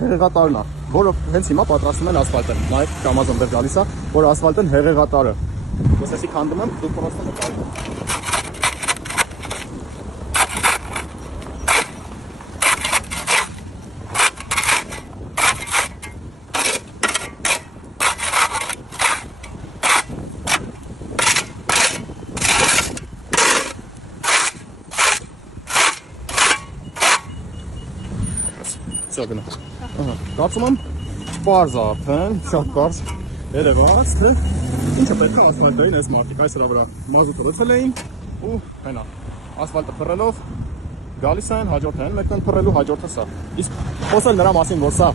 հեղեղատարն է, որը հենց հիմա պատրաստում են ասֆալտը։ Նայեք Կամազն դեռ գալիս է, որ ասֆալտն հեղեղատարը։ Ես էսի քանդում եմ, դուք պրոստը նկարեք։ Գնա։ Կարծում եմ պարզ է արդեն, շատ պարզ երևաց, թե ինչը պետք է ասֆալտային այս մարդիկ այս հրա վրա մազուտ ռոցել էին ու հենա ասֆալտը փռելով գալիս են, հաջորդն են մեկն փռելու, հաջորդը սա։ Իսկ խոսել նրա մասին, որ սա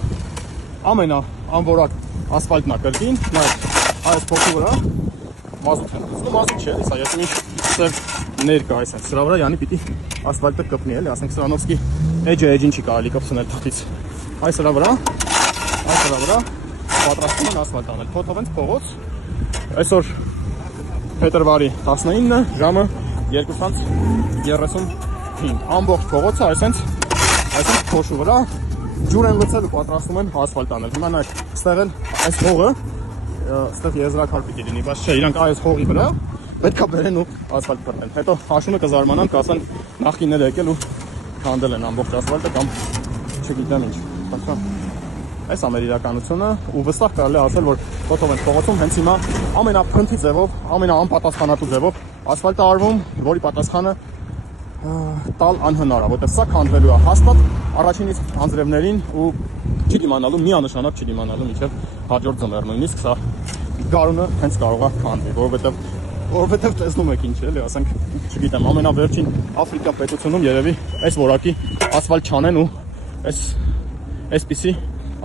ամենաանվորակ ասֆալտն է կրկին, նայեք այս փոքրի վրա մազուտ են ուզում, մազուտ չէ, սա եթե ինչ սև ներկա այս են, սրա վրա յանի պիտի ասֆալտը կպնի էլի, ասենք սրանովսկի էջին չի կարելի կպցնել թղթից։ Այս հրա վրա պատրաստում են ասֆալտ անել, Փոթովենց փողոց, այսօր փետրվարի 19-ը ժամը 2:35, ամբողջ փողոցը այսենց փոշու վրա ջուր են լցել ու պատրաստում են ասֆալտ անել։ Հիմա նայեք, ստեղ էլ այս հողը, ստեղ եզրակալ պիտի լինի, բայց չէ, իրանք այս հողի վրա պետք է բերեն ու ասֆալտ բռնեն։ Հետո հաշումը կզարմանան, կասեն նախկինները եկել ու քանդել են ամբողջ ասֆալտը կամ չգիտեմ ինչ։ Այս է մեր իրականությունը ու վստահ կարելի է ասել, որ Փոթովենց փողոցում հենց հիմա ամենափնթի ձևով, ամենաանպատասխանատու ձևով ասֆալտ է արվում, որի պատասխանը տալ անհնար է, որտեղ սա քանդվելու է հաստատ առաջինից անձրևներին ու չդիմանալու, միանշանակ չդիմանալու մինչև հաջորդ ձմեռ, նույնիսկ սա գարունը հենց կարող է քանդվի, որովհետև տեսնում եք ինչ էլի, ասենք, չգիտեմ, ամենավերջին Աֆրիկա պետությունում երևի այս որակի ասֆալտ չանեն ու այսպիսի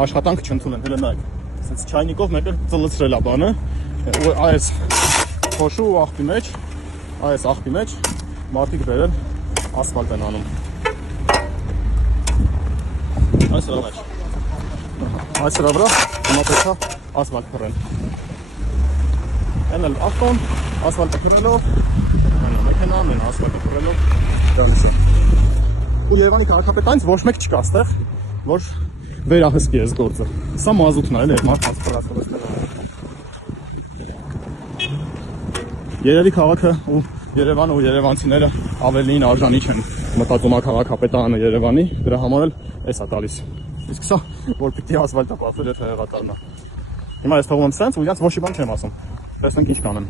աշխատանք չընդունեն, հենց նայեք, ասենց չայնիկով մեկը ծլցրել է բանը, այս փոշու ու աղբի մեջ մարդիկ բերել ասֆալտ են անում։ Այս հրա վրա հիմա պետք է ասֆալտ փռեն։ Են էլ ավտոն ասֆալտը փռելով, մեքենան են ասֆալտը փռելով գալիս է։ Ու Երևանի քաղաքապետարանից ոչ մեկ չկա ստեղ, որ վերահսկի այս գործը։ Սա մազութն է, էլի այդ մարդկանց փռացրել։ Երևի քաղաքը ու Երևանը ու երևանցիները ավելին արժանի չեն մտածում քաղաքապետարանը Երևանի, դրա համար էլ էս է տալիս։ Իսկ սա, որ պիտի ասֆալտը պասել, այդ հեղեղատարն է։ Հիմա ես թողում եմ սենց ու իրանց ոչ մի բան չեմ ասում։ Տեսնենք ինչ կանեն։